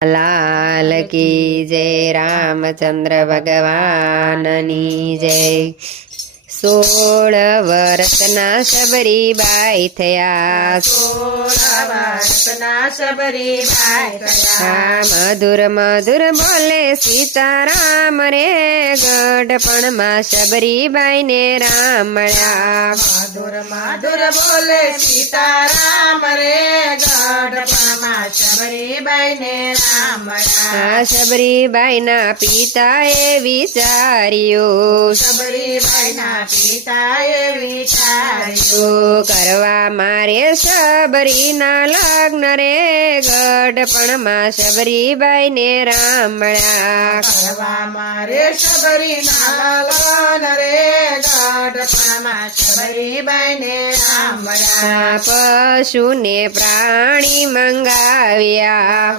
લાલ કી જય રામચંદ્ર ભગવાનની જય સોળ વર્ષના શબરીબાઈ થયા. થયા. આ મધુર મધુર બોલે સીતારામ રે ગઢપણમાં શબરીબાઈ ને રામ મળ્યા મધુર મધુર બોલે સીતારામ રે ગઢપણમાં શબરીબાઈ ને રામણા આ શબરીબાઈ ના પિતાએ વિચાર્યું. ના પિતાએ વિચાર્યું શું કરવા મારે સબરીના લગ્ન રે? ગઢપણમાં સબરીબાઈ ને રામ મળ્યા કરવા મારે સબરીના લગ્ન રે? ગઢપણમાં સબરીબાઈ ને રામણા આ પશુને પ્રાણી મંગાવ્યા.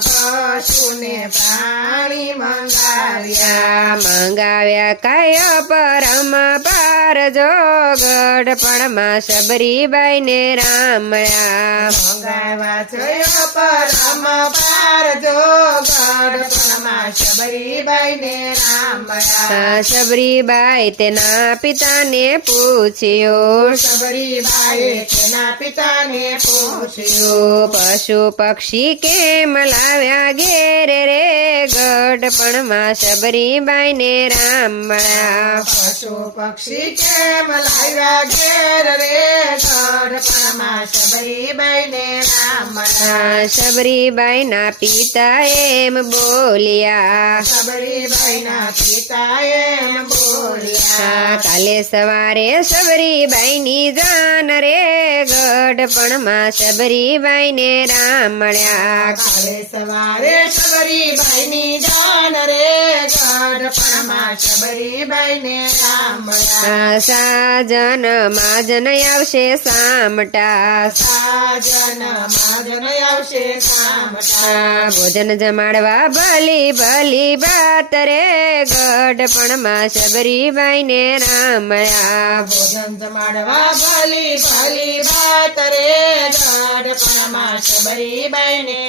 પશુને પ્રાણી મંગાવ્યા. મંગાવ્યા કયા પરમ પાર જો ગઢપણમાં સબરીબાઈ ને રામ મંગાવ્યા છે પરમ પાર જો ગઢપણમાં સબરીબાઈ ને રામણા આ શબરીબાઈ તેના પિતાને પૂછ્યું. તેના પિતાને પૂછ્યું. પશુ પક્ષી કેમ લાવ્યા ઘેરે રે ગઢપણમાં શબરીબાઈ ને રામ મળ્યા. પશુ પક્ષી કેમ લાવ્યા ઘેર રે ગઢપણમાં શબરીબાઈ ને શબરીબાઈ પિતા એમ બોલ્યા. શબરીબાઈ ના પિતા કાલે સવારે શબરીબાઈ ની જાન રે ગઢપણમાં શબરીબાઈ ને રામ મળ્યા. કાલે સવારે શબરીબાઈ ની જાન રે ગઢપણમાં શબરીબાઈ ને રામણા આ સાજન માજન આવશે સામટા. સાજન માજન આવશે સામટા. ભોજન જમાડવા ભલી ભલી વાત રે ગઢપણમાં શબરીબાઈ ને રામ. મળ્યા ભોજન જમાડવા ભલી ભલી વાત રે. ગઢપણમાં શબરીબાઈ ને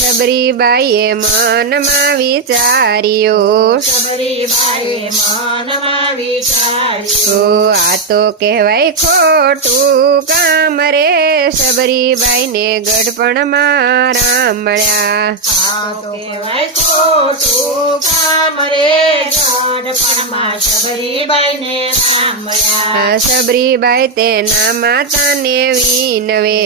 શબરીબાઈએ મનમાં વિચાર્યું. શબરીબાઈએ મનમાં વિચાર્યું. તો આ તો કહેવાય ખોટું કામ રે. શબરીબાઈ ને ગઢપણમાં રામ મળ્યા આ તો કહેવાય ખોટું કામ રે ગઢપણમાં શબરીબાઈ ને રામયા આ શબરીબાઈ તેના માતાને વિનવે.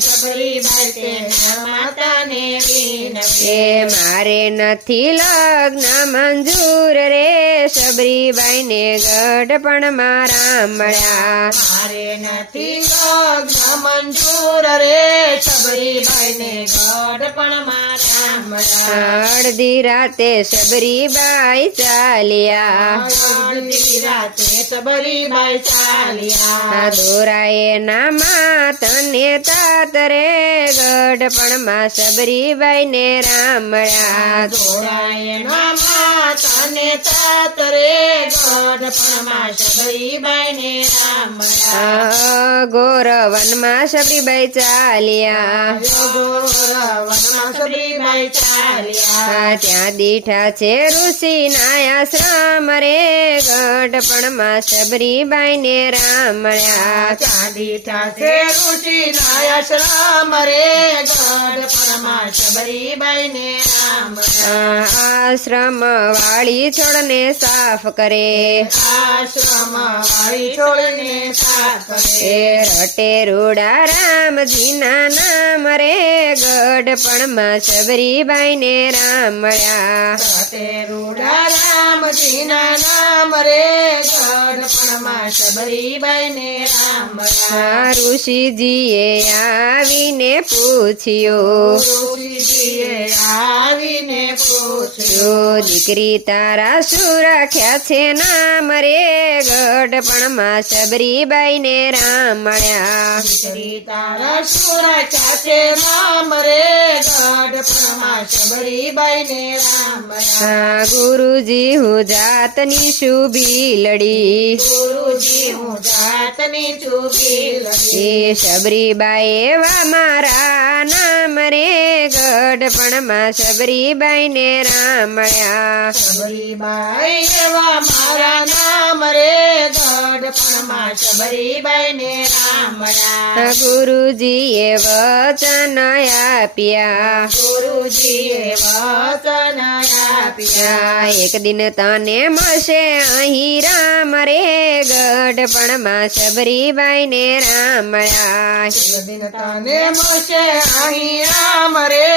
શબરીબાઈ તેના માતાને વિનવે. એ મારે નથી લગ્ન મંજૂર રે સબરીબાઈ ને ગઢપણમાં રામ મળ્યા મારે નથી લગ્ન મંજૂર રે ને અડધી રાતે ચાલ્યા. રાતે શબરીબાઈ ચાલ્યા. દોરાએ ના માતને તાતરે ગઢપણમાં સબરીબાઈ ને રામ દોરાએ નામા તને તાત રે ગઢપણમાં શબરીબાઈ ને રામયા આ ઘોર વનમાં શબરીબાઈ ચાલ્યા. વનમાં શબરીબાઈ ચાલ્યા. ત્યાં દીઠા છે ઋષિ આશ્રમ રે. ગઢપણમાં શબરીબાઈ ને રામ મળ્યા. દીઠા છે ઋષિ નાયશ્રમ રે ગઢપણમાં શબરીબાઈ ને આશ્રમ વાળી છોડને સાફ કરે. આશ્રમ વાળી છોડને સાફ કરે. રટે રૂડા રામજીના નામ રે. ગઢપણમાં શબરીબાઈ ને રામ મળ્યા. રટે રૂડા રામજીના નામ રે. ગઢપણમાં શબરીબાઈ ને રામયા આ ઋષિજીએ આવીને પૂછ્યો. આવીને પૂછ્યો. દીકરી તારા શું રાખ્યા છે? નામ રે ગઢપણમાં સબરીબાઈ ને રામ મળ્યા. દીકરી તારા શું રાખ્યા છે? નામ રે ગઢપણમાં શબરીબાઈ ને રામ આ ગુરુજી હું જાતની શુભી લડી. ગુરુજી હું જાતની ચૂકી સબરીબાઈ એવા મારા નામ રે ગઢપણમાં સબરીબાઈ ને રામ મળ્યા શબરીબાઈ એવા મારા નામ રે ગઢપણમાં શબરીબાઈ ને ગુરુજીએ વચન આપ્યા. ગુરુજીએ વચન આપ્યા. એક દિન તને મળશે અહીં રામ રે ગઢપણમાં શબરીબાઈ ને રામ રામ રે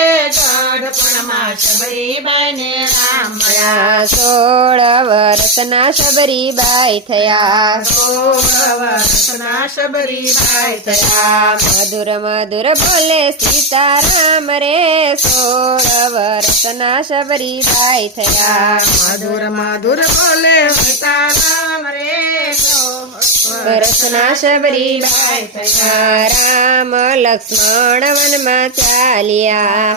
સોળ વર્ષના શબરીબાઈ થયા મધુર મધુર બોલે સીતારામ રે સોળ વર્ષના શબરીબાઈ થયા મધુર મધુર બોલે સીતારામ રે સબરીબાઈ થયા રામ લક્ષ્મણ વનમાં ચાલ્યા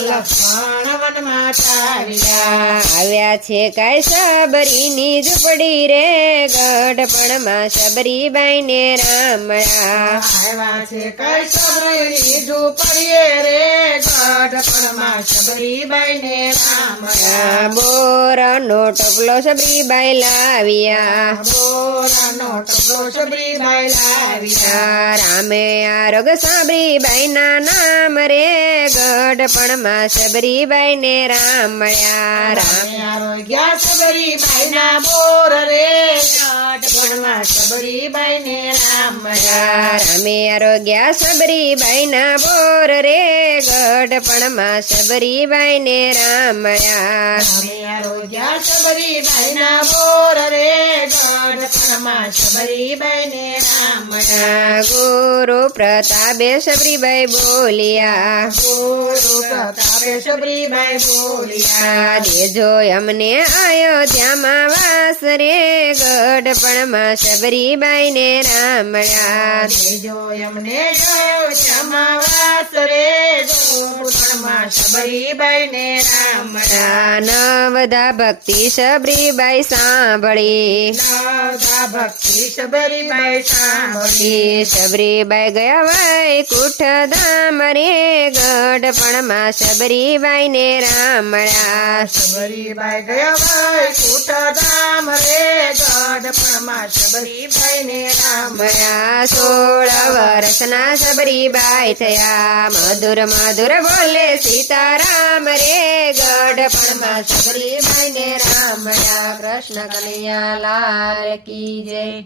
લક્ષ્મણ વનમાં ચાલ્યા આવ્યા છે કાય સબરીની ઝૂંપડી રે ગઢપણમાં સબરીબાઈ ને રામળા આવ્યા છે કઈ સબરી ઝૂંપડીએ રે ગઢપણમાં શબરીબાઈ ને રામ બોરનો ટોપલો સબરીબાઈ લાવ્યા બોરાનો રામે આરોગ સાબરીબાઈ ના નામ રે ગઢપણમાં સબરીબાઈ ને રામળ્યા રામ આરોગ્યા શબરીબાઈ ના બોર રે ગઢપણમાં શબરીબાઈ ને રામ રામે આરોગ્ય સબરીબાઈ ના બોર રે ગઢપણમાં સબરીબાઈ ને રામળ્યા આરોગ્ય શબરીબાઈ ના બોર રે ગઢપણમાં શબરીબાઈ ને રામ ગુરુ પ્રતાપે સબરીબાઈ બોલ્યા. ગુરુ પ્રતાપે શબરીબાઈ બોલ્યા. દેજો અમને અયોધ્યામાં વાસ રે ગઢપણમાં સબરીબાઈ ને રામળ્યા જો એમને ગયો વાસ રે ગોકુળમાં શબરીબાઈ ને રામ નવધા ભક્તિ સબરીબાઈ સાંભળી. નવધા ભક્તિ શબરીબાઈ સાંભળી એ ગયા ભાઈ કુઠ ધામ રે ગઢપણમાં શબરીબાઈ ને રામળા શબરીબાઈ ગયા ભાઈ કુઠ ધામ રે ગઢપણમાં શબરીબાઈ ને રામ મળ્યા સોળ વર્ષના શબરીબાઈ થયા મધુર મધુર બોલે સીતારામ રે ગઢ પણ માં શબરીબાઈ ને રામળા કૃષ્ણ કનૈયા લાલ કી જય.